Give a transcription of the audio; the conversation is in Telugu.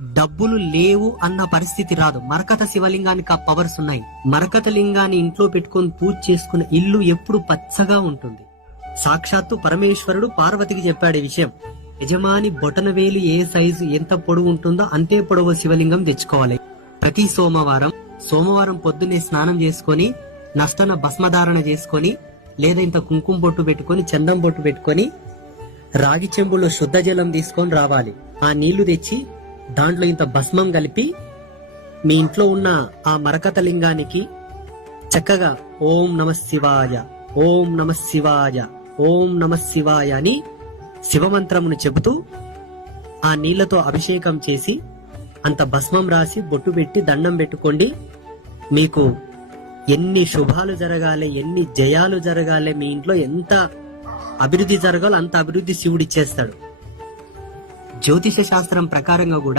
డబ్బులు లేవు అన్న పరిస్థితి రాదు. మరకత శివలింగానికి ఆ పవర్స్ ఉన్నాయి. మరకత లింగాన్ని ఇంట్లో పెట్టుకొని పూజ చేసుకున్న ఇల్లు ఎప్పుడు పచ్చగా ఉంటుంది. సాక్షాత్తు పరమేశ్వరుడు పార్వతికి చెప్పాడు ఈ విషయం. యజమాని బొటన వేలు ఏ సైజు ఎంత పొడవు ఉంటుందో అంతే పొడవు శివలింగం తెచ్చుకోవాలి. ప్రతి సోమవారం పొద్దున్నే స్నానం చేసుకొని నష్టన భస్మధారణ చేసుకొని లేదా ఇంత కుంకుమ బొట్టు పెట్టుకొని చందం బొట్టు పెట్టుకొని రాగి చెంబులో శుద్ధ జలం తీసుకొని రావాలి. ఆ నీళ్లు తెచ్చి దాంట్లో ఇంత భస్మం కలిపి మీ ఇంట్లో ఉన్న ఆ మరకత లింగానికి చక్కగా ఓం నమ శివాయ, ఓం నమ శివాయ, ఓం నమ శివాయ అని శివమంత్రమును చెబుతూ ఆ నీళ్లతో అభిషేకం చేసి అంత భస్మం రాసి బొట్టు పెట్టి దండం పెట్టుకోండి. మీకు ఎన్ని శుభాలు జరగాలి, ఎన్ని జయాలు జరగాలి, మీ ఇంట్లో ఎంత అభివృద్ధి జరగాలో అంత అభివృద్ధి శివుడిచ్చేస్తాడు. జ్యోతిష శాస్త్రం ప్రకారంగా కూడా